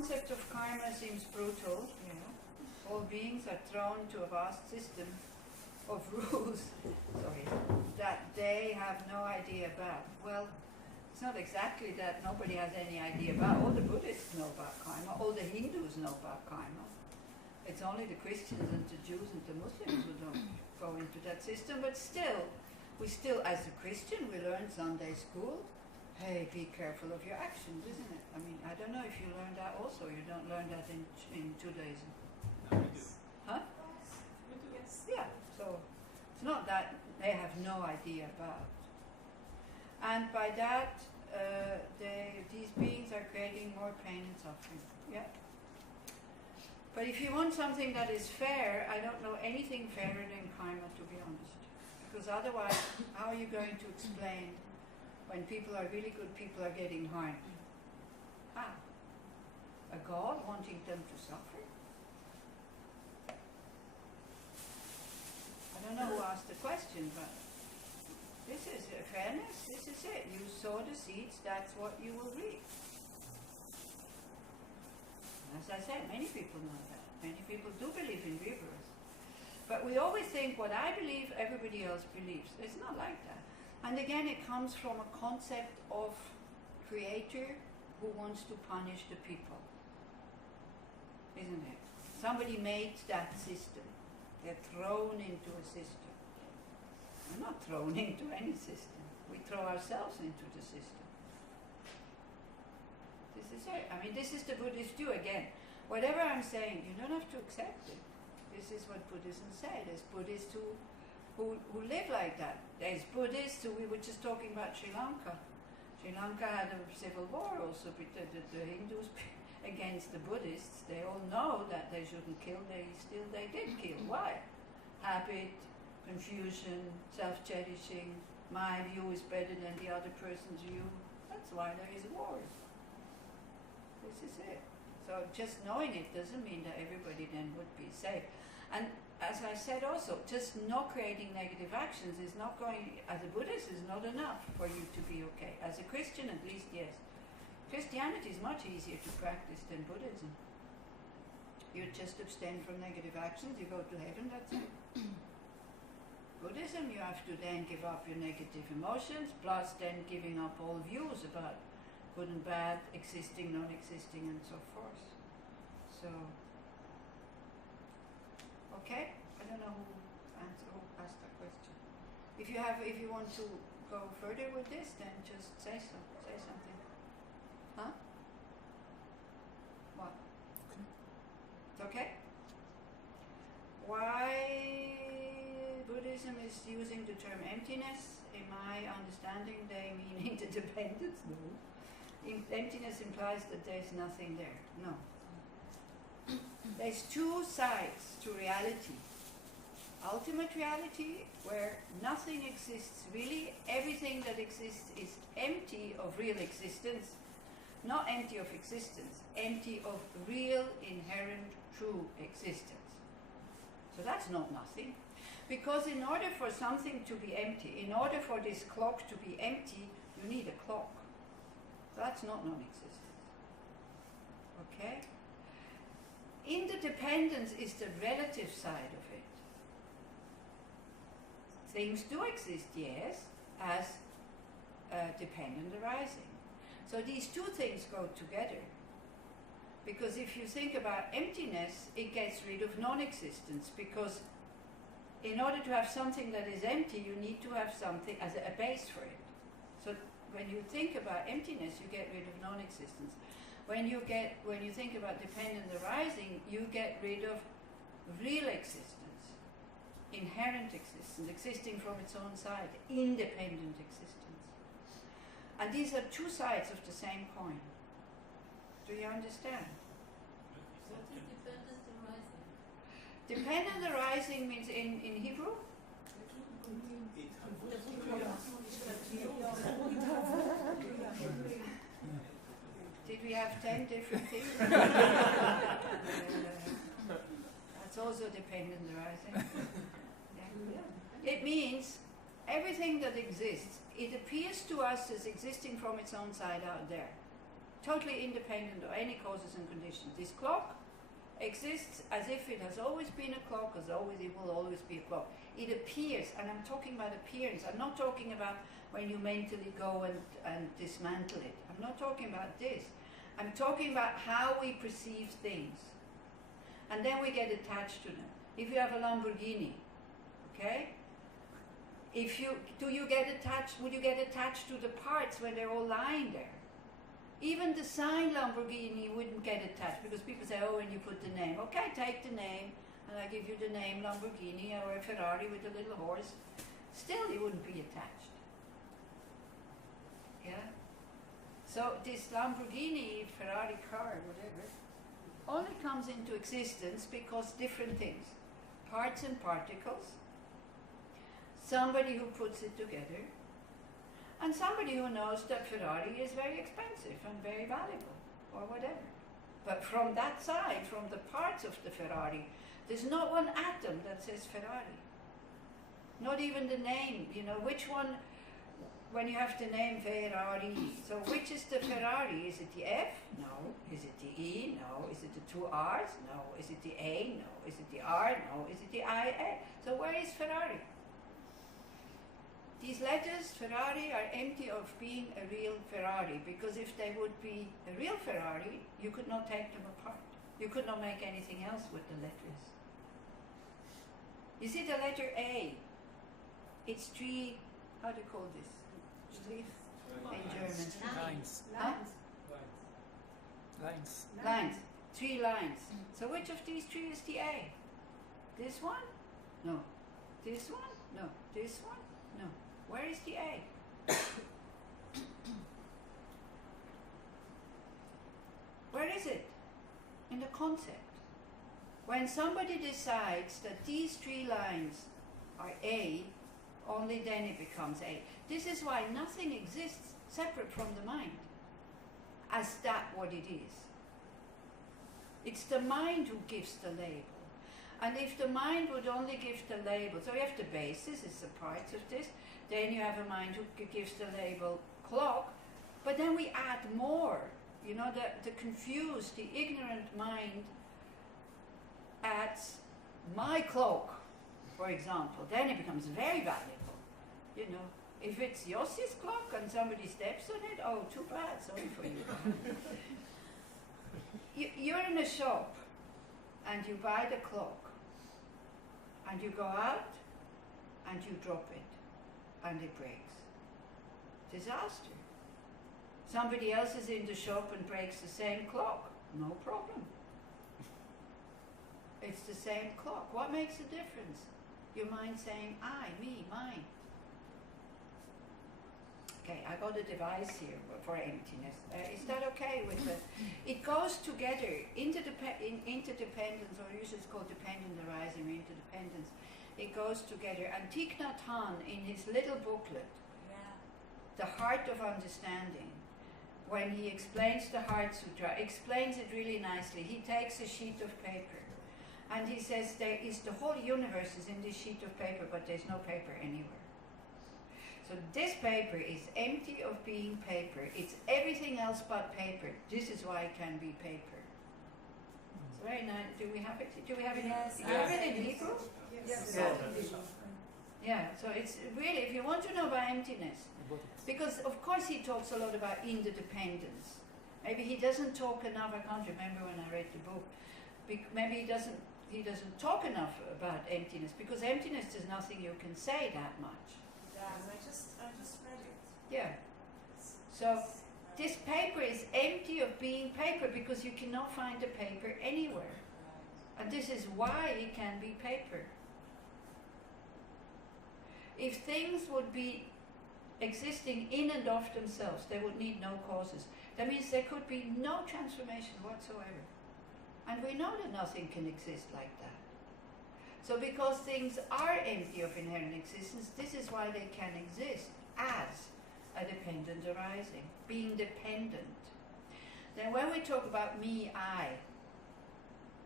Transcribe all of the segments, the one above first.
concept of karma seems brutal. You know, all beings are thrown to a vast system of rules that they have no idea about. Well, it's not exactly that nobody has any idea about. All the Buddhists know about karma. All the Hindus know about karma. It's only the Christians and the Jews and the Muslims who don't go into that system. But still, as a Christian, we learn Sunday school, hey, be careful of your actions, isn't it? I mean, I don't know if you learn that also. You don't learn that in Judaism. No, we do. Huh? We do, yes. Yeah, so it's not that they have no idea about. And by that, these beings are creating more pain and suffering. Yeah. But if you want something that is fair, I don't know anything fairer than karma, to be honest. Because otherwise, how are you going to explain when people are really good, people are getting harmed? How? A God wanting them to suffer? I don't know who asked the question, but this is fairness, this is it. You sow the seeds, that's what you will reap. As I said, many people know that. Many people do believe in rebirth. But we always think what I believe, everybody else believes. It's not like that. And again, it comes from a concept of creator who wants to punish the people. Isn't it? Somebody made that system. They're thrown into a system. We're not thrown into any system. We throw ourselves into the system. This is it. I mean, this is the Buddhist view again. Whatever I'm saying, you don't have to accept it. This is what Buddhism says. There's Buddhists who live like that. There's Buddhists who, we were just talking about Sri Lanka. Sri Lanka had a civil war also with the Hindus against the Buddhists. They all know that they shouldn't kill, they did kill. Why? Habit, confusion, self-cherishing, my view is better than the other person's view. That's why there is wars. This is it. So just knowing it doesn't mean that everybody then would be safe. And as I said also, just not creating negative actions is not going, as a Buddhist, is not enough for you to be okay. As a Christian, at least, yes. Christianity is much easier to practice than Buddhism. You just abstain from negative actions, you go to heaven, that's it. Buddhism, you have to then give up your negative emotions, plus then giving up all views about good and bad, existing, non-existing, and so forth. So, okay? I don't know who asked that question. If you want to go further with this, then just say something. Huh? What? It's okay? Why Buddhism is using the term emptiness? In my understanding, they mean interdependence. No. Emptiness implies that there's nothing there. No. There's two sides to reality. Ultimate reality, where nothing exists really, everything that exists is empty of real existence, not empty of existence, empty of real, inherent, true existence. So that's not nothing. Because in order for something to be empty, in order for this clock to be empty, you need a clock. That's not non-existence. Okay? Interdependence is the relative side of it. Things do exist, yes, as dependent arising. So these two things go together. Because if you think about emptiness, it gets rid of non-existence. Because in order to have something that is empty, you need to have something as a base for it. So when you think about emptiness, you get rid of non-existence. When you think about dependent arising, you get rid of real existence, inherent existence, existing from its own side, independent existence. And these are two sides of the same coin. Do you understand? What is dependent arising? Dependent arising means in Hebrew? Did we have 10 different things? That's also dependent arising. Yeah. It means everything that exists, it appears to us as existing from its own side out there. totally independent of any causes and conditions. This clock exists as if it has always been a clock, as always it will always be a clock. It appears, and I'm talking about appearance. I'm not talking about when you mentally go and dismantle it. I'm not talking about this. I'm talking about how we perceive things. And then we get attached to them. If you have a Lamborghini, okay? Would you get attached to the parts when they're all lying there? Even the sign Lamborghini wouldn't get attached because people say, oh, when you put the name, okay, take the name, and I give you the name Lamborghini or a Ferrari with a little horse. Still, you wouldn't be attached. Yeah? So this Lamborghini, Ferrari car, whatever, only comes into existence because different things, parts and particles, somebody who puts it together, and somebody who knows that Ferrari is very expensive and very valuable, or whatever. But from that side, from the parts of the Ferrari, there's not one atom that says Ferrari. Not even the name, which one, when you have the name Ferrari, so which is the Ferrari? Is it the F? No. Is it the E? No. Is it the two R's? No. Is it the A? No. Is it the R? No. Is it the IA? So where is Ferrari? These letters, Ferrari, are empty of being a real Ferrari, because if they would be a real Ferrari, you could not take them apart. You could not make anything else with the letters. You see the letter A, it's three, how do you call this? Three in German. Lines. Huh? Lines. Lines. 3 lines. So which of these 3 is the A? This one? No. This one? No. This one? No. Where is the A? Where is it? In the concept. When somebody decides that these 3 lines are A, only then it becomes A. This is why nothing exists separate from the mind, as that what it is. It's the mind who gives the label. And if the mind would only give the label, so you have the basis, it's the parts of this, then you have a mind who gives the label clock, but then we add more. The confused, the ignorant mind adds my clock, for example, then it becomes very valuable. If it's Yossi's clock and somebody steps on it, oh, too bad, sorry for you. You're in a shop and you buy the clock and you go out and you drop it and it breaks. Disaster. Somebody else is in the shop and breaks the same clock. No problem. It's the same clock. What makes a difference? Your mind saying, I, me, mine. Okay, I got a device here for emptiness. Is that okay with the... It goes together, interdependence, or usually it's called dependent arising, or interdependence. It goes together. And Thich Nhat Hanh, in his little booklet, The Heart of Understanding, when he explains the Heart Sutra, explains it really nicely. He takes a sheet of paper and he says the whole universe is in this sheet of paper, but there's no paper anywhere. So this paper is empty of being paper. It's everything else but paper. This is why it can be paper. It's very nice. Do we have it? Do we have it? Yes. Do you have it in Hebrew? Yes. Yeah. So it's really, if you want to know about emptiness, because of course he talks a lot about interdependence. Maybe he doesn't talk enough. I can't remember when I read the book. Maybe he doesn't talk enough about emptiness, because emptiness is nothing you can say that much. I just read it. Yeah. So this paper is empty of being paper because you cannot find the paper anywhere. And this is why it can be paper. If things would be existing in and of themselves, they would need no causes. That means there could be no transformation whatsoever. And we know that nothing can exist like that. So because things are empty of inherent existence, this is why they can exist as a dependent arising, being dependent. Then when we talk about me, I,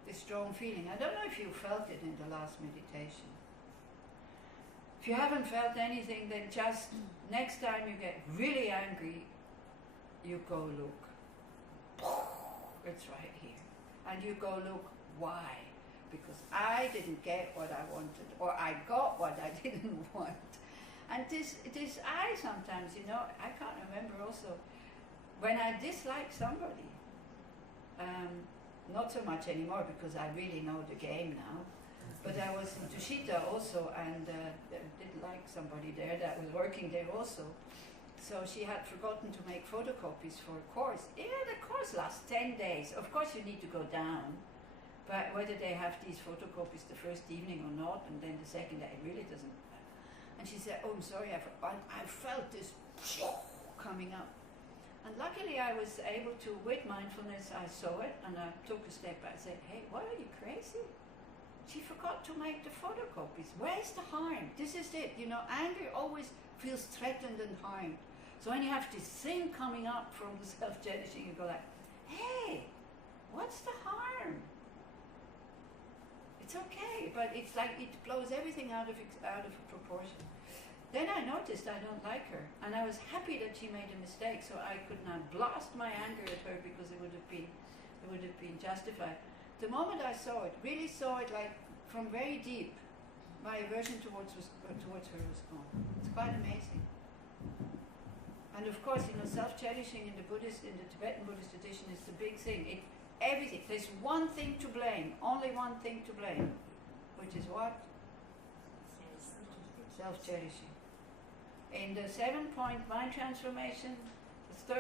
this strong feeling, I don't know if you felt it in the last meditation. If you haven't felt anything, then just next time you get really angry, you go look. it's right here. And you go, look, why? Because I didn't get what I wanted, or I got what I didn't want. And this I sometimes, I can't remember also, when I dislike somebody, not so much anymore because I really know the game now, but I was in Tushita also and didn't like somebody there that was working there also. So she had forgotten to make photocopies for a course. Yeah, the course lasts 10 days. Of course you need to go down, but whether they have these photocopies the first evening or not, and then the second day, it really doesn't matter. And she said, oh, I'm sorry, I felt this coming up. And luckily I was able to, with mindfulness, I saw it and I took a step back. I said, hey, what are you, crazy? She forgot to make the photocopies. Where's the harm? This is it. Anger always feels threatened and harmed. So when you have this thing coming up from the self-cherishing, you go like, hey, what's the harm? It's okay, but it's like it blows everything out of proportion. Then I noticed I don't like her, and I was happy that she made a mistake, so I could not blast my anger at her because it would have been justified. The moment I saw it, really saw it like from very deep, my aversion towards her was gone. It's quite amazing. And of course, self-cherishing in the Tibetan Buddhist tradition is the big thing. Everything. There's one thing to blame, only one thing to blame, which is what? Self-cherishing. In the 7-point mind transformation, the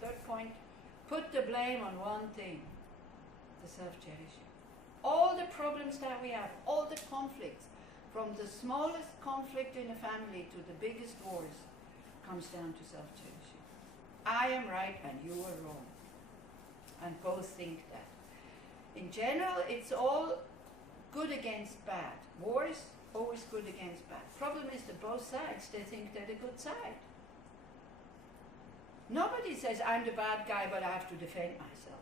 third point, put the blame on one thing, the self-cherishing. All the problems that we have, all the conflicts, from the smallest conflict in a family to the biggest wars, comes down to self-cherishing. I am right and you are wrong. And both think that. In general, it's all good against bad. Wars, always good against bad. Problem is that both sides, they think they're the good side. Nobody says, I'm the bad guy, but I have to defend myself.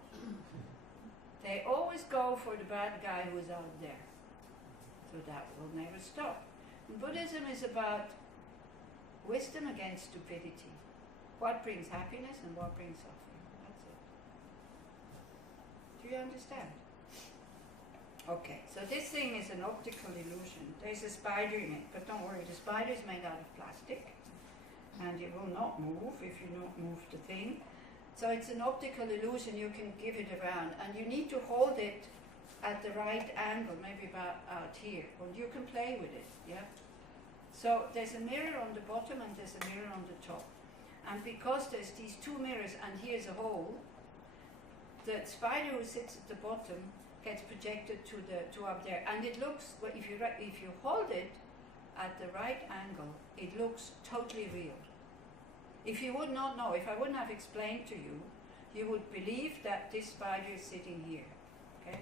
They always go for the bad guy who is out there. So that will never stop. And Buddhism is about wisdom against stupidity. What brings happiness and what brings suffering. That's it. Do you understand? Okay, so this thing is an optical illusion. There's a spider in it, but don't worry, the spider is made out of plastic and it will not move if you don't move the thing. So it's an optical illusion, you can give it around and you need to hold it at the right angle, maybe about out here, and you can play with it, yeah? So there's a mirror on the bottom and there's a mirror on the top. And because there's these two mirrors and here's a hole, the spider who sits at the bottom gets projected to up there, and it looks, well, if you hold it at the right angle, it looks totally real. If you would not know, if I wouldn't have explained to you, you would believe that this spider is sitting here. Okay?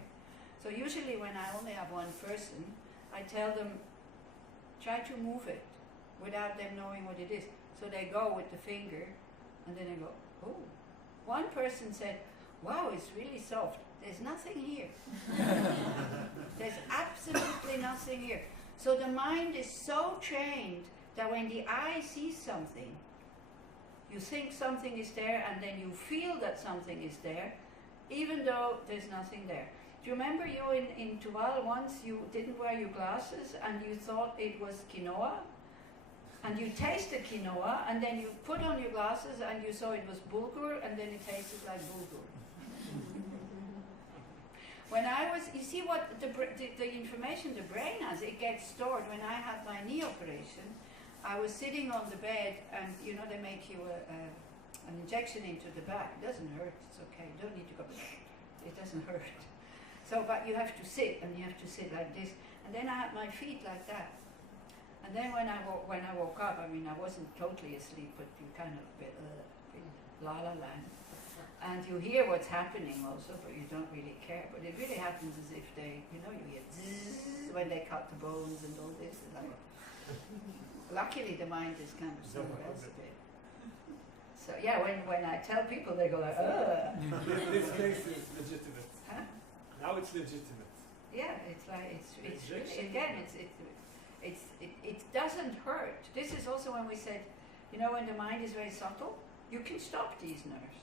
So usually when I only have one person, I tell them, try to move it without them knowing what it is. So they go with the finger, and then I go, oh. One person said, wow, it's really soft. There's nothing here. There's absolutely nothing here. So the mind is so trained that when the eye sees something, you think something is there and then you feel that something is there, even though there's nothing there. Do you remember you in Tuval once you didn't wear your glasses and you thought it was quinoa? And you tasted quinoa and then you put on your glasses and you saw it was bulgur and then it tasted like bulgur. When I was, you see what the information the brain has, it gets stored. When I had my knee operation, I was sitting on the bed and they make you an injection into the back. It doesn't hurt, it's okay, you don't need to go, it doesn't hurt. So, but you have to sit and you have to sit like this. And then I had my feet like that. And then when I woke up, I mean, I wasn't totally asleep, but you kind of in la la land. And you hear what's happening also, but you don't really care. But it really happens as if they, you hear zzz when they cut the bones and all this. Luckily, the mind is kind of somewhere else a bit. So yeah, when I tell people, they go like, ugh. This case is legitimate. Huh? Now it's legitimate. Yeah, it's like it's really, again it doesn't hurt. This is also when we said, when the mind is very subtle, you can stop these nerves.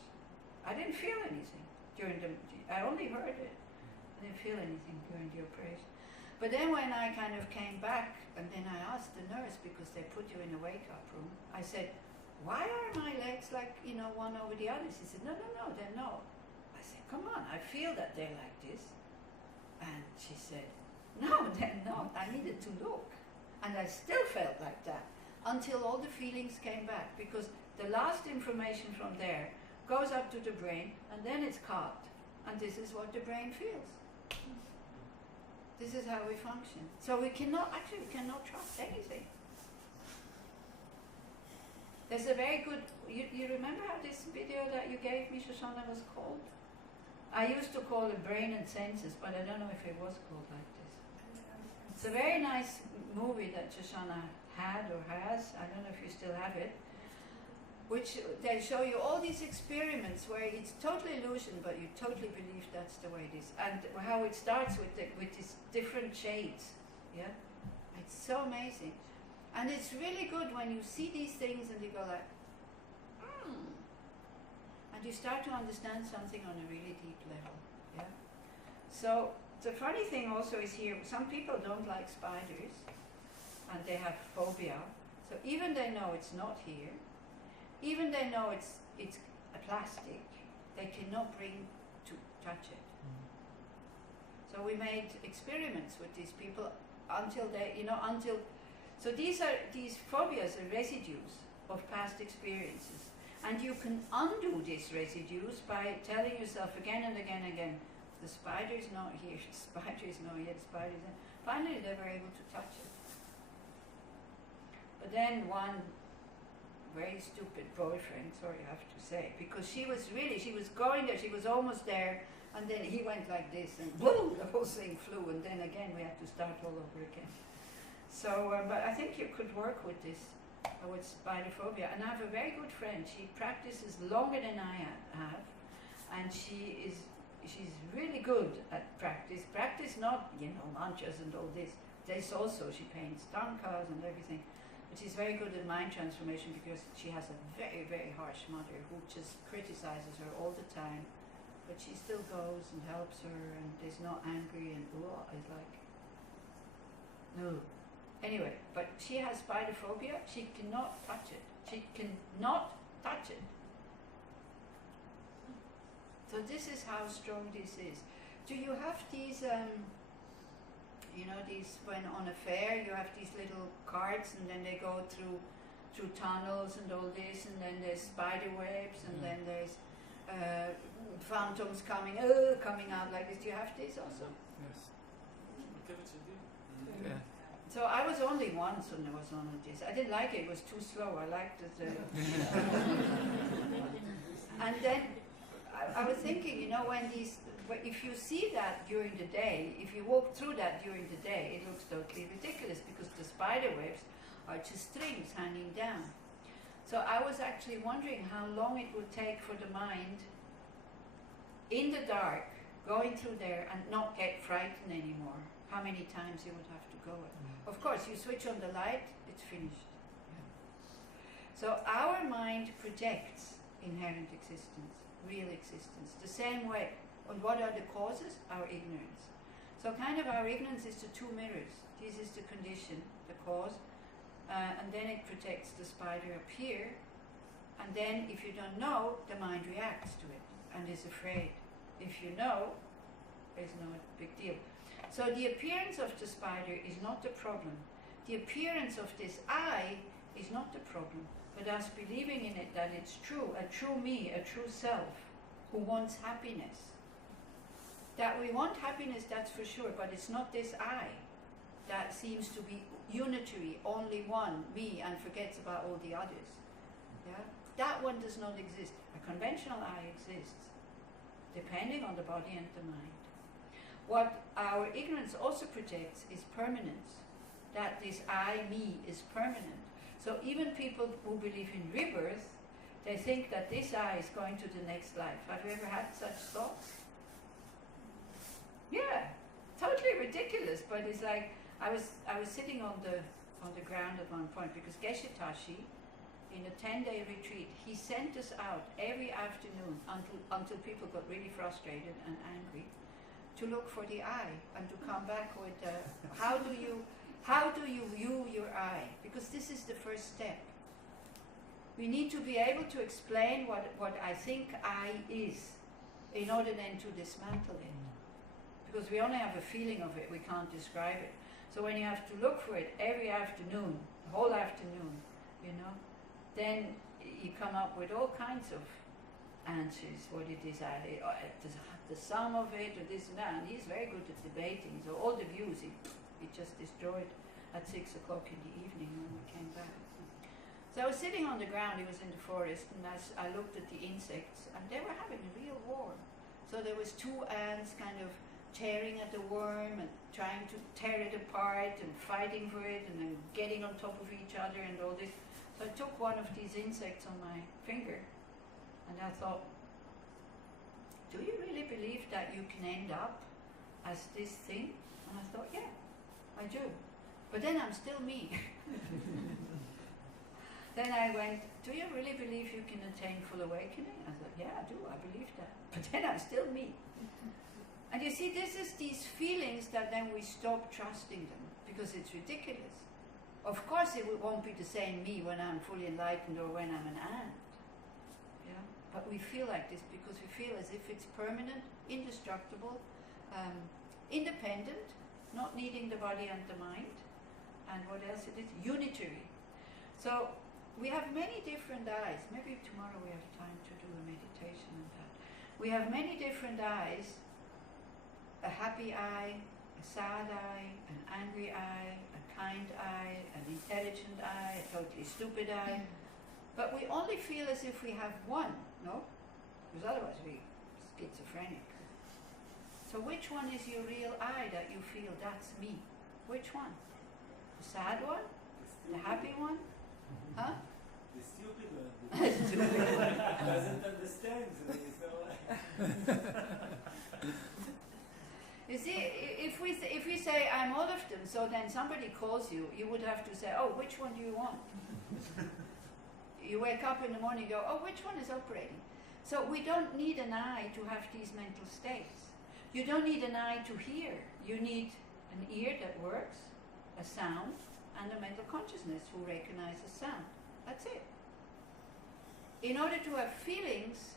I didn't feel anything. during the. I only heard it. I didn't feel anything during the operation. But then when I kind of came back, and then I asked the nurse, because they put you in a wake-up room, I said, why are my legs like, one over the other? She said, no, they're not. I said, come on, I feel that they're like this. And she said, no, they're not. I needed to look. And I still felt like that until all the feelings came back, because the last information from there goes up to the brain, and then it's caught. And this is what the brain feels. This is how we function. So we cannot trust anything. There's a very good, you remember how this video that you gave me, Shoshana, was called? I used to call it Brain and Senses, but I don't know if it was called like this. It's a very nice movie that Shoshana had or has, I don't know if you still have it, which they show you all these experiments where it's total illusion, but you totally believe that's the way it is. And how it starts with these different shades. Yeah? It's so amazing. And it's really good when you see these things and you go like, and you start to understand something on a really deep level. Yeah? So the funny thing also is here, some people don't like spiders and they have phobia. So even they know it's not here, even they know it's a plastic, they cannot bring to touch it. So we made experiments with these people until they, so these phobias are residues of past experiences. And you can undo these residues by telling yourself again and again and again, the spider is not here, the spider is not here, the spider is not. Finally they were able to touch it. But then one very stupid boyfriend, sorry I have to say, because she was going there, she was almost there, and then he went like this, and boom, the whole thing flew, and then again we had to start all over again. So, but I think you could work with this, with spider phobia. And I have a very good friend, she practices longer than I have, and she's really good at practice. Practice not, mantras and all this. This also, she paints tankas and everything. But she's very good at mind transformation because she has a very, very harsh mother who just criticizes her all the time. But she still goes and helps her and is not angry and is like, no. Anyway, but she has spider phobia. She cannot touch it. She cannot touch it. So this is how strong this is. Do you have these, these, when on a fair, you have these little carts and then they go through tunnels and all this, and then there's spider webs, and then there's phantoms coming out like this. Do you have this also? Yes. Mm-hmm. Yeah. So I was only once when I was on this. I didn't like it. It was too slow. I liked it. And then I was thinking, if you see that during the day, if you walk through that during the day, it looks totally ridiculous because the spider webs are just strings hanging down. So I was actually wondering how long it would take for the mind, in the dark, going through there and not get frightened anymore. How many times you would have to go. Of course, you switch on the light, it's finished. Yeah. So our mind projects inherent existence, real existence, the same way. And what are the causes? Our ignorance. So kind of our ignorance is the two mirrors. This is the condition, the cause, and then it projects the spider up here, and then if you don't know, the mind reacts to it and is afraid. If you know, there's no big deal. So the appearance of the spider is not the problem. The appearance of this I is not the problem, but us believing in it that it's true, a true me, a true self, who wants happiness. That we want happiness, that's for sure, but it's not this I that seems to be unitary, only one, me, and forgets about all the others. Yeah? That one does not exist. A conventional I exists, depending on the body and the mind. What our ignorance also projects is permanence, that this I, me, is permanent. So even people who believe in rebirth, they think that this I is going to the next life. Have you ever had such thoughts? Yeah, totally ridiculous, but it's like, I was sitting on the ground at one point, because Geshe Tashi in a 10-day retreat, he sent us out every afternoon until people got really frustrated and angry, to look for the eye and to come back with how do you view your eye? Because this is the first step. We need to be able to explain what I think eye is in order then to dismantle it. Because we only have a feeling of it, we can't describe it. So when you have to look for it every afternoon, the whole afternoon, then you come up with all kinds of answers, what it is, the sum of it, or this and that. And he's very good at debating, so all the views he just destroyed at 6 o'clock in the evening when we came back. So I was sitting on the ground, he was in the forest, and I looked at the insects, and they were having a real war. So there was 2 ants kind of tearing at the worm and trying to tear it apart and fighting for it and then getting on top of each other and all this. So I took one of these insects on my finger and I thought, do you really believe that you can end up as this thing? And I thought, yeah, I do. But then I'm still me. Then I went, do you really believe you can attain full awakening? I thought, yeah, I do, I believe that. But then I'm still me. And you see, this is these feelings that then we stop trusting them because it's ridiculous. Of course it won't be the same me when I'm fully enlightened or when I'm an ant. Yeah? But we feel like this because we feel as if it's permanent, indestructible, independent, not needing the body and the mind, and what else it is? Unitary. So we have many different eyes. Maybe tomorrow we have time to do a meditation on that. We have many different eyes. A happy eye, a sad eye, an angry eye, a kind eye, an intelligent eye, a totally stupid eye. But we only feel as if we have one, no? Because otherwise we're schizophrenic. So which one is your real eye that you feel that's me? Which one? The sad one? The happy one? Huh? The stupid one. Doesn't understand. You see, if we say I'm all of them, so then somebody calls you, you would have to say, oh, which one do you want? You wake up in the morning and go, oh, which one is operating? So we don't need an eye to have these mental states. You don't need an eye to hear. You need an ear that works, a sound, and a mental consciousness who recognizes sound. That's it. In order to have feelings,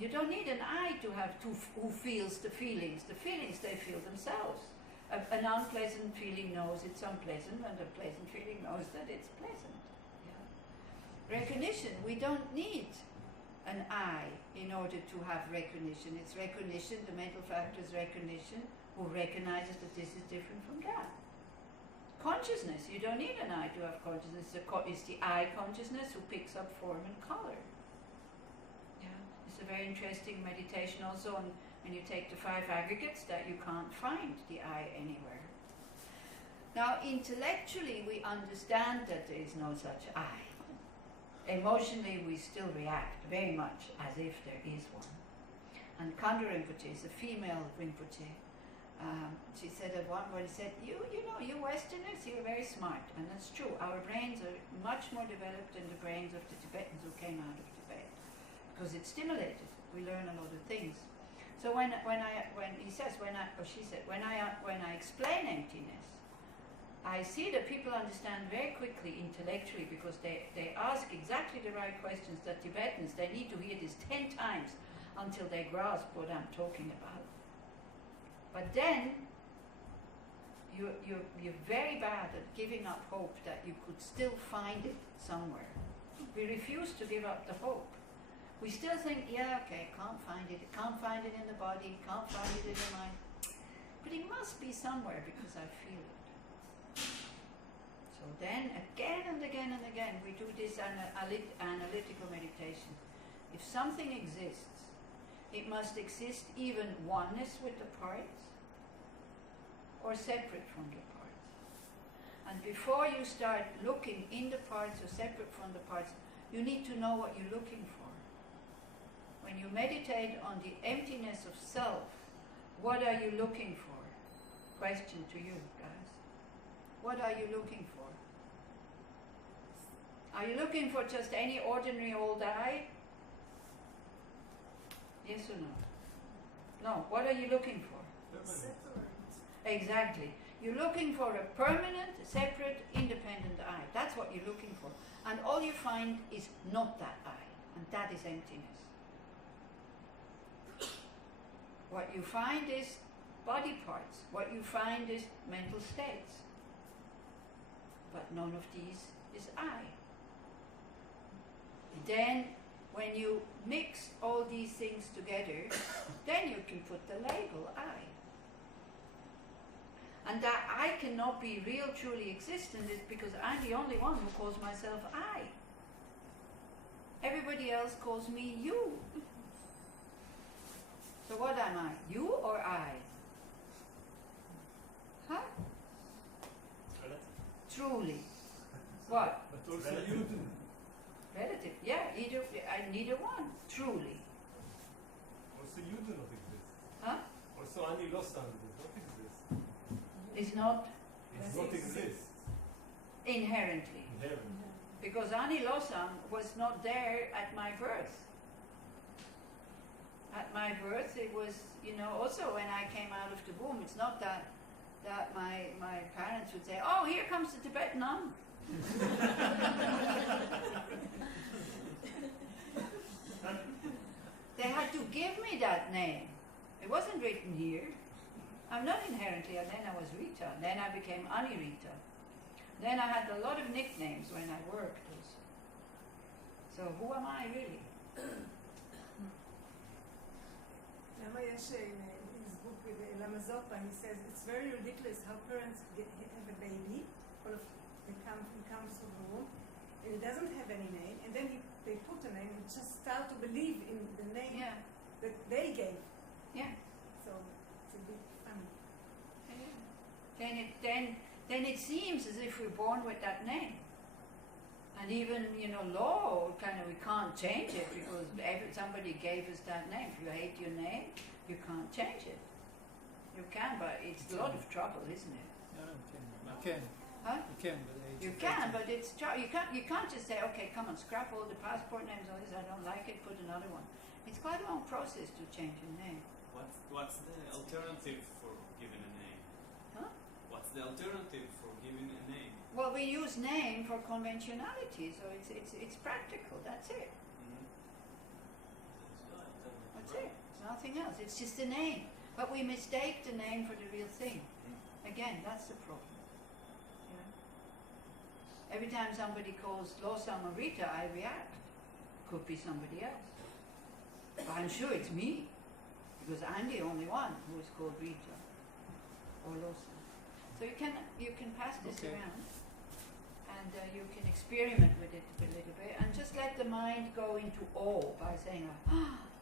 you don't need an eye to have who feels the feelings. The feelings, they feel themselves. An unpleasant feeling knows it's unpleasant, and a pleasant feeling knows that it's pleasant. Yeah. Recognition, we don't need an eye in order to have recognition. It's recognition, the mental factor is recognition, who recognizes that this is different from that. Consciousness, you don't need an eye to have consciousness. It's the eye consciousness who picks up form and color. It's a very interesting meditation also on when you take the 5 aggregates that you can't find the eye anywhere. Now intellectually we understand that there is no such eye. Emotionally we still react very much as if there is one. And Kanda Rinpoche is a female Rinpoche. She said at one point, you know, you Westerners, you're very smart. And that's true. Our brains are much more developed than the brains of the Tibetans who came out of Tibet. Because it's stimulated. We learn a lot of things. So when I explain emptiness, I see that people understand very quickly intellectually because they ask exactly the right questions that Tibetans, they need to hear this 10 times until they grasp what I'm talking about. But then, you're very bad at giving up hope that you could still find it somewhere. We refuse to give up the hope. We still think, yeah, okay, can't find it in the body, can't find it in the mind. But it must be somewhere because I feel it. So then, again and again and again, we do this analytical meditation. If something exists, it must exist even oneness with the parts or separate from the parts. And before you start looking in the parts or separate from the parts, you need to know what you're looking for. When you meditate on the emptiness of self, what are you looking for? Question to you guys. What are you looking for? Are you looking for just any ordinary old I? Yes or no? No. What are you looking for? Separate. Exactly. You're looking for a permanent, separate, independent I. That's what you're looking for. And all you find is not that I. And that is emptiness. What you find is body parts. What you find is mental states. But none of these is I. Then, when you mix all these things together, then you can put the label I. And that I cannot be real, truly existent is because I'm the only one who calls myself I. Everybody else calls me you. So what am I? You or I? Huh? Truly. What? But also you do. Relative. Yeah, neither one. Truly. Also you do not exist. Huh? Also Ani Losang does not exist. It's not It does not exist. inherently. Inherent. Because Ani Losang was not there at my birth. At my birth, it was, also when I came out of the womb, it's not that my parents would say, oh, here comes the Tibetan nun. They had to give me that name. It wasn't written here. I'm not inherently, and then I was Rita. Then I became Ani Rita. Then I had a lot of nicknames when I worked also. So who am I really? Lama יש in his book with Lama Zopa, he says it's very ridiculous how parents have a baby, all of he comes to the womb, and he doesn't have any name, and then they put a name and just start to believe in the name that they gave. Yeah. So it's a bit funny. Then it seems as if we're born with that name. And even, law, we can't change it because somebody gave us that name. If you hate your name, you can't change it. You can, but it's a lot of trouble, isn't it? No, you can. Huh? You can, but You can, but it's you can't just say, okay, come on, scrap all the passport names, all this, I don't like it, put another one. It's quite a long process to change a name. What's the alternative for giving a name? Huh? What's the alternative for giving a name? Well, we use name for conventionality, so it's practical. That's it. Mm-hmm. That's it. It's nothing else. It's just a name. But we mistake the name for the real thing. Again, that's the problem. Every time somebody calls Losang or Rita, I react. Could be somebody else. But I'm sure it's me, because I'm the only one who is called Rita or Losang. So you can pass this around, and you can experiment with it a little bit, and just let the mind go into awe by saying,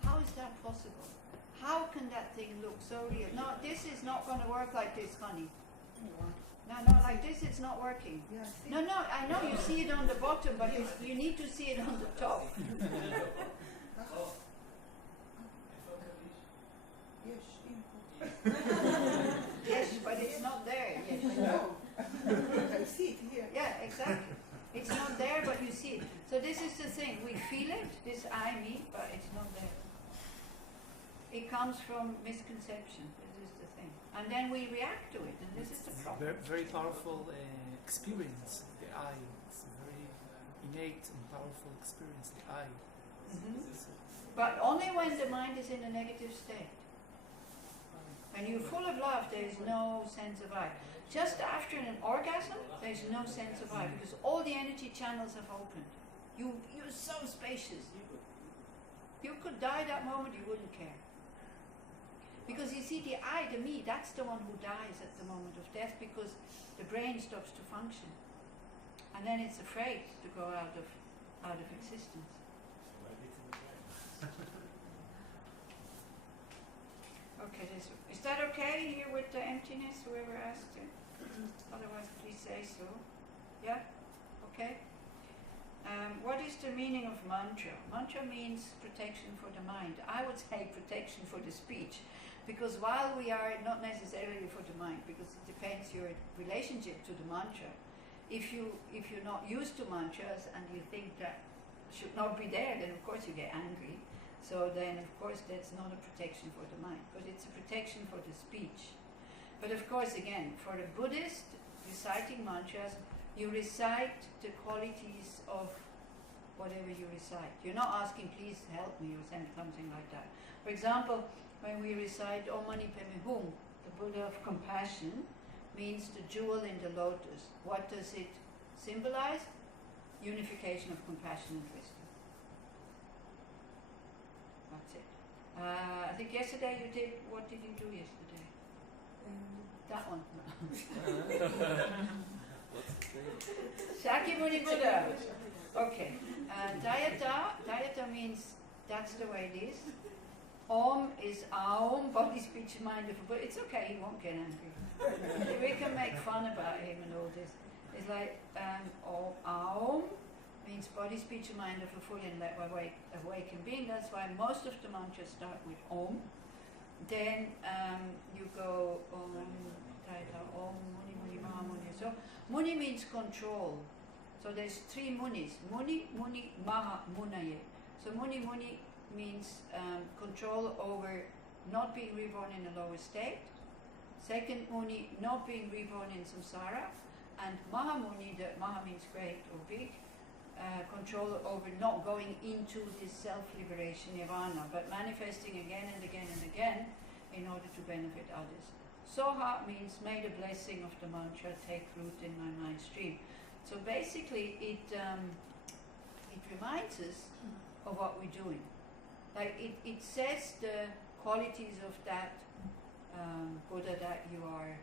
how is that possible? How can that thing look so real? No, this is not going to work like this, honey. No, like this it's not working. No, I know you see it on the bottom, but you need to see it on the top. Yes, but it's not there yet. No, I see it here. Yeah, exactly. It's not there, but you see it. So this is the thing. We feel it, this I, me, but it's not there. It comes from misconception. This is the thing. And then we react to it, and this is the problem. Very, very powerful experience, the I. It's a very innate and powerful experience, the I. But only when the mind is in a negative state. When you're full of love, there is no sense of I. Just after an orgasm, there's no sense of I, because all the energy channels have opened. You're so spacious. You could die that moment, you wouldn't care. Because you see, the I, the me, that's the one who dies at the moment of death, because the brain stops to function. And then it's afraid to go out of existence. Okay, is that okay here with the emptiness, whoever asked it? Otherwise, please say so. Yeah? Okay? What is the meaning of mantra? Mantra means protection for the mind. I would say protection for the speech. Because while we are not necessarily for the mind, because it depends your relationship to the mantra. if you're not used to mantras and you think that should not be there, then of course you get angry. So then of course that's not a protection for the mind, but it's a protection for the speech. But of course again, for a Buddhist reciting mantras, you recite the qualities of whatever you recite. You're not asking please help me or something like that. For example, when we recite Om Mani Padme Hum, the Buddha of compassion, means the jewel in the lotus. What does it symbolize? Unification of compassion and wisdom. That's it. I think yesterday you did, what did you do yesterday? That one. Shakyamuni Buddha. Okay. Dayata means that's the way it is. Om is Aum, body, speech, mind of a Buddha. It's okay, he won't get angry. We can make fun about him and all this. It's like Aum means body, speech, and mind of a fully awakened being. That's why most of the mantras start with Om. Then you go Om, Om, Muni, Muni, Maha, Muni. So Muni means control. So there's three Munis. Muni, Muni, Maha, Munaye. So Muni, Muni means control over not being reborn in a lower state. Second Muni, not being reborn in samsara. And Mahamuni, the Maha means great or big, control over not going into this self-liberation nirvana, but manifesting again and again and again in order to benefit others. Soha means may the blessing of the mantra take root in my mind stream. So basically it reminds us of what we're doing. Like it says the qualities of that Buddha that you are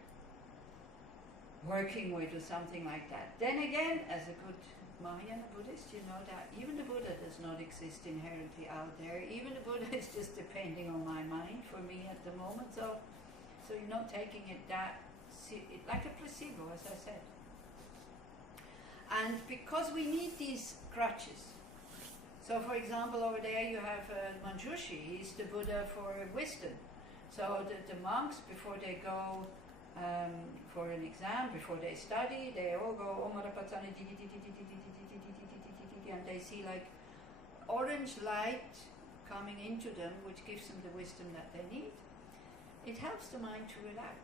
working with or something like that. Then again, as a good Mahayana Buddhist, you know that even the Buddha does not exist inherently out there. Even the Buddha is just depending on my mind for me at the moment. So you're not taking it like a placebo, as I said. And because we need these crutches. So for example, over there you have Manjushri, he's the Buddha for wisdom. So the monks, before they go for an exam, before they study, they all go Om Arapatani and they see like orange light coming into them, which gives them the wisdom that they need. It helps the mind to relax.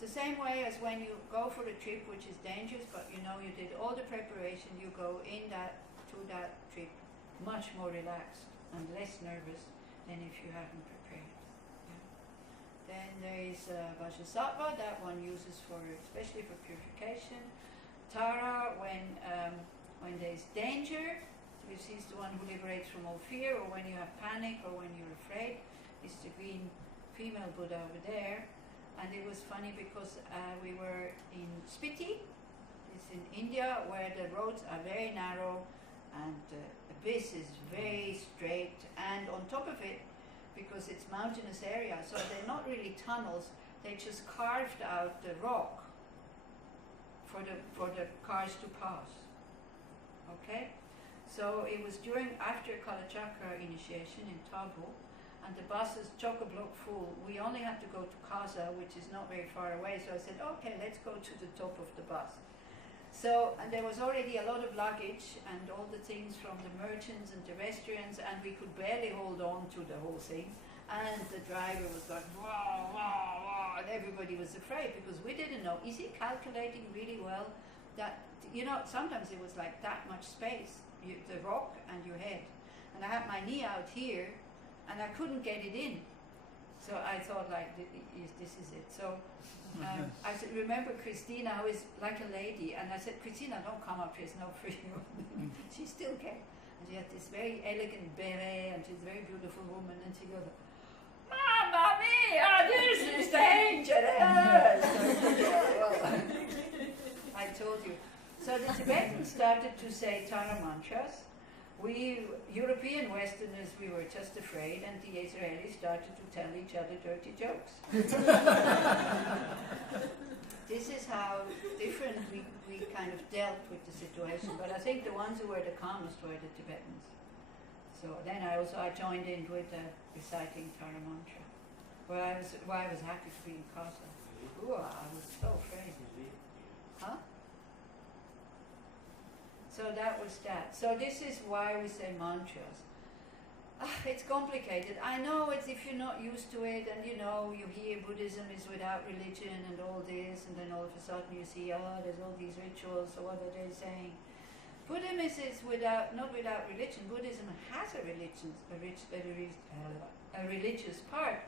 The same way as when you go for a trip which is dangerous, but you know you did all the preparation, you go to that trip much more relaxed and less nervous than if you haven't prepared. Yeah. Then there is Vajrasattva, that one uses especially for purification. Tara, when there is danger, which is the one who liberates from all fear, or when you have panic, or when you're afraid, is the green female Buddha over there. And it was funny because we were in Spiti, it's in India, where the roads are very narrow and the abyss is very straight, and on top of it, because it's mountainous area, so they're not really tunnels, they just carved out the rock for the cars to pass. Okay? So it was after Kalachakra initiation in Tabo, and the bus is chock-a-block full. We only had to go to Kasa, which is not very far away, so I said, okay, let's go to the top of the bus. So, and there was already a lot of luggage and all the things from the merchants and the restaurants, and we could barely hold on to the whole thing. And the driver was like, wow, wow, wow, and everybody was afraid because we didn't know, is he calculating really well that, you know, sometimes it was like that much space, the rock and your head. And I had my knee out here, and I couldn't get it in. So I thought, like, this is it. So I said, remember Christina, who is like a lady, and I said, Christina, don't come up here, it's not for you. She still came. And she had this very elegant beret, and she's a very beautiful woman, and she goes, Mamma mia, this is dangerous! I told you. So the Tibetans started to say Tara mantras. We, European Westerners, we were just afraid, and the Israelis started to tell each other dirty jokes. This is how different we kind of dealt with the situation. But I think the ones who were the calmest were the Tibetans. So then I joined in with reciting Tara mantra, where I was happy to be in Kasa. Ooh, I was so afraid. Huh? So that was that. So this is why we say mantras. It's complicated. I know it's if you're not used to it, and you know, you hear Buddhism is without religion and all this, and then all of a sudden you see, there's all these rituals, so what are they saying? Buddhism is not without religion. Buddhism has a religion, a religious part.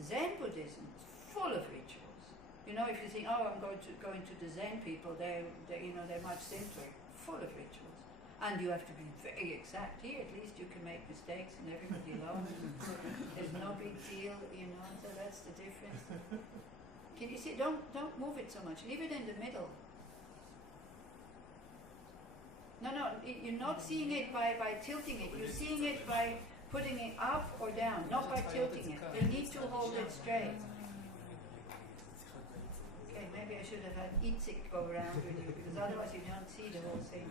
Zen Buddhism is full of rituals. You know, if you think, I'm going to the Zen people, they're much simpler, full of rituals. And you have to be very exact. Here, at least you can make mistakes and everybody loves it. There's no big deal, so that's the difference. Can you see? Don't move it so much. Leave it in the middle. No, you're not seeing it by tilting it. You're seeing it by putting it up or down, not by tilting it. You need to hold it straight. Okay, maybe I should have had Itzik go around with you, because otherwise you don't see the whole thing.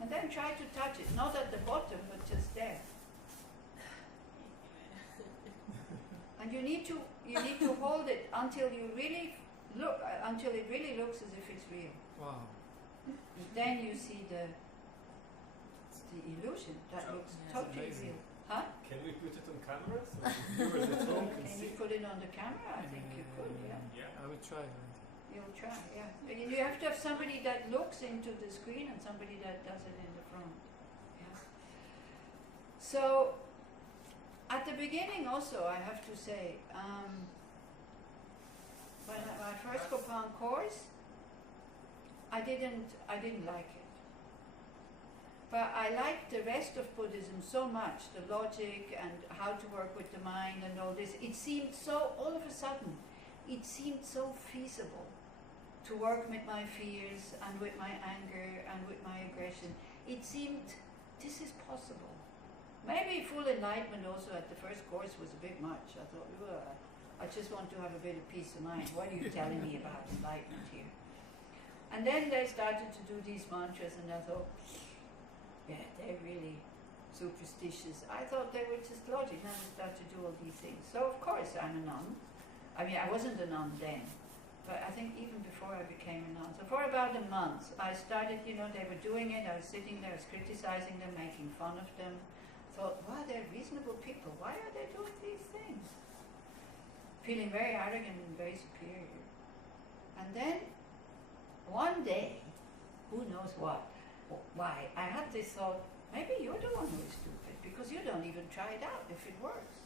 And then try to touch it, not at the bottom, but just there. And you need to hold it until you really until it really looks as if it's real. Wow. Then you see the illusion that looks totally amazing. real. Huh? Can we put it on camera so the viewers at home can Can see? you put it on the camera? I think you could, yeah. I will try. You'll try, yeah. You have to have somebody that looks into the screen and somebody that does it in the front. Yeah. So, at the beginning also, I have to say, when my first Kopan course, I didn't like it. But I liked the rest of Buddhism so much, the logic and how to work with the mind and all this. It seemed so, all of a sudden, it seemed so feasible to work with my fears and with my anger and with my aggression. It seemed, this is possible. Maybe full enlightenment also at the first course was a bit much. I thought, I just want to have a bit of peace of mind. What are you telling me about enlightenment here? And then they started to do these mantras, and I thought, yeah, they're really superstitious. I thought they were just logic. Now they start to do all these things. So of course I'm a nun. I mean, I wasn't a nun then, but I think even before I became a nun. So for about a month, I started, they were doing it. I was sitting there, I was criticizing them, making fun of them. Thought, wow, they're reasonable people. Why are they doing these things? Feeling very arrogant and very superior. And then one day, who knows why, I had this thought, maybe you're the one who is stupid, because you don't even try it out if it works.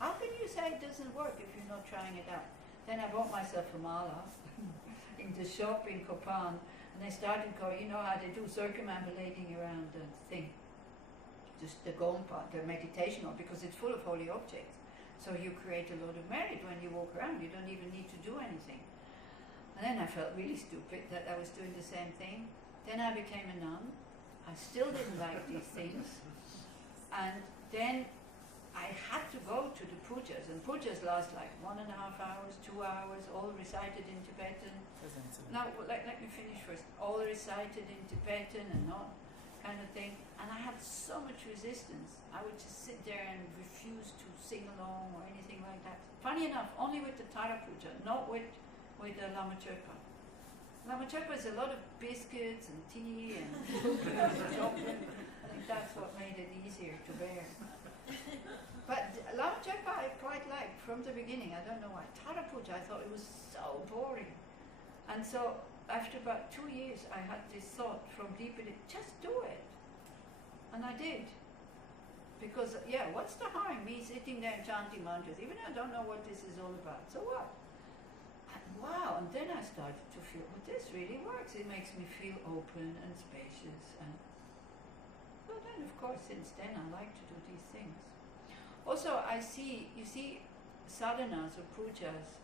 How can you say it doesn't work if you're not trying it out? Then I bought myself a mala in the shop in Kopan, and I started going, you know how they do, circumambulating around the thing. Just the gompa, the meditation hall, because it's full of holy objects. So you create a lot of merit when you walk around. You don't even need to do anything. And then I felt really stupid that I was doing the same thing. Then I became a nun. I still didn't like these things. And then I had to go to the pujas. And pujas last like 1.5 hours, 2 hours, all recited in Tibetan. Now, let me finish first. All recited in Tibetan and not kind of thing. And I had so much resistance. I would just sit there and refuse to sing along or anything like that. Funny enough, only with the Tara Puja, not with the Lama Chöpa. Lama Chöpa is a lot of biscuits and tea and chocolate. I think that's what made it easier to bear. But Lama Chöpa I quite liked from the beginning. I don't know why. Tara Puja, I thought it was so boring. And so after about 2 years, I had this thought from deep in it, just do it. And I did. Because, what's the harm in me sitting there and chanting mantras, even though I don't know what this is all about? So what? And wow, and then I started to feel, this really works. It makes me feel open and spacious. And so then, of course, since then, I like to do these things. Also, you see sadhanas or pujas,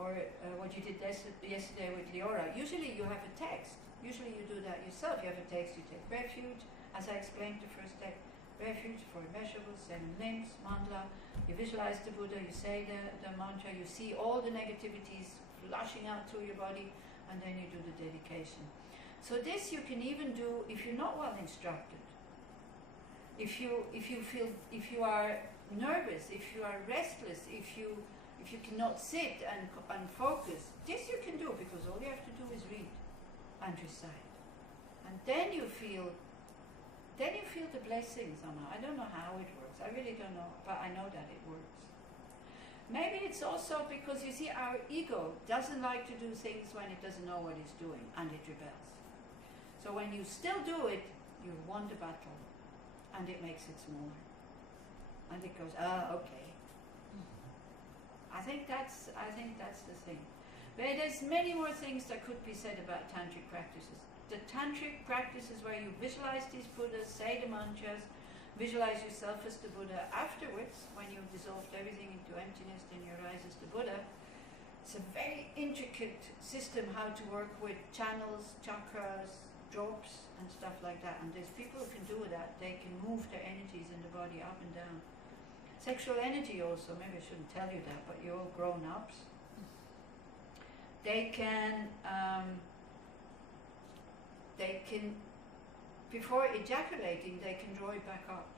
or what you did yesterday with Leora, usually you have a text. Usually you do that yourself. You have a text, you take refuge, as I explained the first day, refuge for immeasurable, 7 limbs, mandala. You visualize the Buddha, you say the mantra, you see all the negativities flushing out through your body, and then you do the dedication. So this you can even do if you're not well instructed. If you are nervous, if you are restless, if you cannot sit and focus, this you can do, because all you have to do is read. countryside. And then you feel the blessing somehow. I don't know how it works. I really don't know, but I know that it works. Maybe it's also because, you see, our ego doesn't like to do things when it doesn't know what it's doing, and it rebels. So when you still do it, you won the battle, and it makes it smaller. And it goes, okay. I think that's the thing. But there's many more things that could be said about tantric practices. The tantric practices where you visualize these Buddhas, say the mantras, visualize yourself as the Buddha. Afterwards, when you've dissolved everything into emptiness, then you rise as the Buddha. It's a very intricate system how to work with channels, chakras, drops, and stuff like that. And there's people who can do that. They can move their energies in the body up and down. Sexual energy also, maybe I shouldn't tell you that, but you're all grown-ups. They can, before ejaculating, they can draw it back up.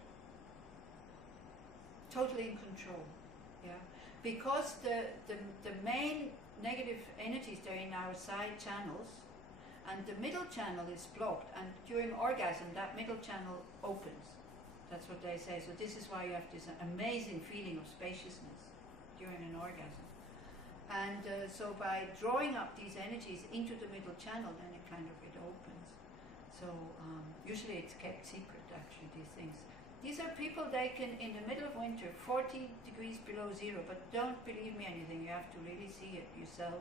Totally in control, yeah. Because the main negative energies, they're in our side channels, and the middle channel is blocked, and during orgasm, that middle channel opens. That's what they say. So this is why you have this amazing feeling of spaciousness during an orgasm. And so by drawing up these energies into the middle channel, then it opens. So usually it's kept secret, actually, these things. These are people, they can, in the middle of winter, 40 degrees below zero, but don't believe me anything, you have to really see it yourself.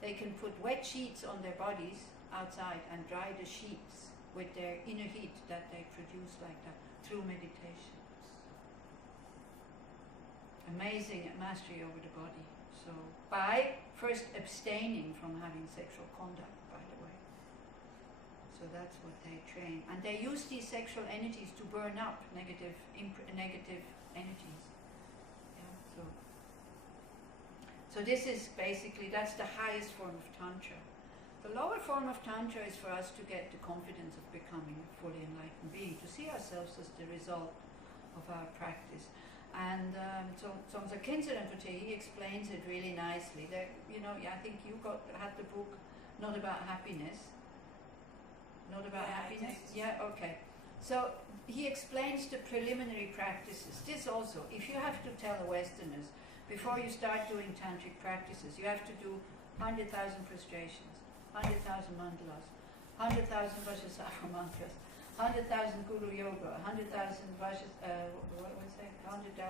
They can put wet sheets on their bodies outside and dry the sheets with their inner heat that they produce like that through meditation. Amazing mastery over the body. So by first abstaining from having sexual conduct, by the way. So that's what they train. And they use these sexual energies to burn up negative energies. Yeah, so this is basically, that's the highest form of Tantra. The lower form of Tantra is for us to get the confidence of becoming a fully enlightened being, to see ourselves as the result of our practice. And so Tsongsa Khyentse Rinpoche, he explains it really nicely. That, I think you had the book Not About Happiness. Not About Happiness? Yeah, okay. So he explains the preliminary practices. This also, if you have to tell the Westerners, before you start doing tantric practices, you have to do 100,000 prostrations, 100,000 mandalas, 100,000 Vajrasattva mantras, 100,000 Guru Yoga, 100,000 what was it? 100,000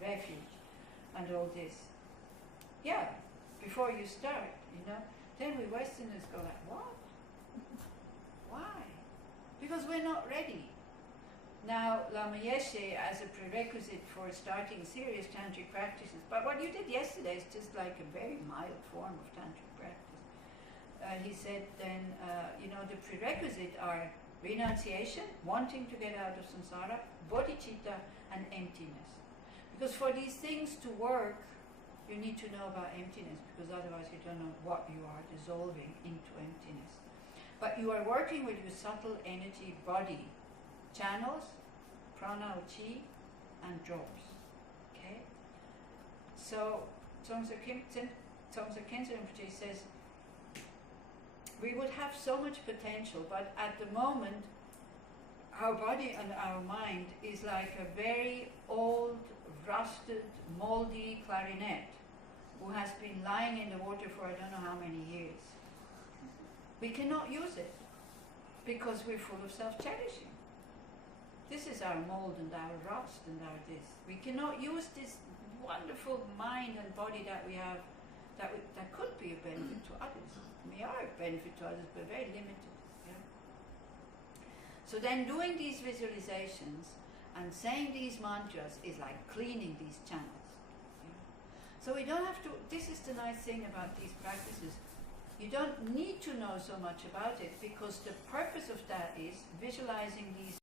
refuge, and all this. Yeah, before you start, then we Westerners go like, what? Why? Because we're not ready. Now, Lama Yeshe as a prerequisite for starting serious tantric practices, but what you did yesterday is just like a very mild form of tantric practice. He said then, the prerequisite are renunciation, wanting to get out of samsara, bodhicitta, and emptiness. Because for these things to work, you need to know about emptiness, because otherwise you don't know what you are dissolving into emptiness. But you are working with your subtle energy body, channels, prana or chi, and drops. Okay? So, Tsongsa Khyentse Rinpoche says, we would have so much potential, but at the moment, our body and our mind is like a very old, rusted, moldy clarinet who has been lying in the water for I don't know how many years. We cannot use it because we're full of self-cherishing. This is our mold and our rust and our this. We cannot use this wonderful mind and body that we have that could be a benefit to others. We are a benefit to others, but very limited. Yeah? So then doing these visualizations and saying these mantras is like cleaning these channels. Yeah? So we don't have to, this is the nice thing about these practices, you don't need to know so much about it, because the purpose of that is visualizing these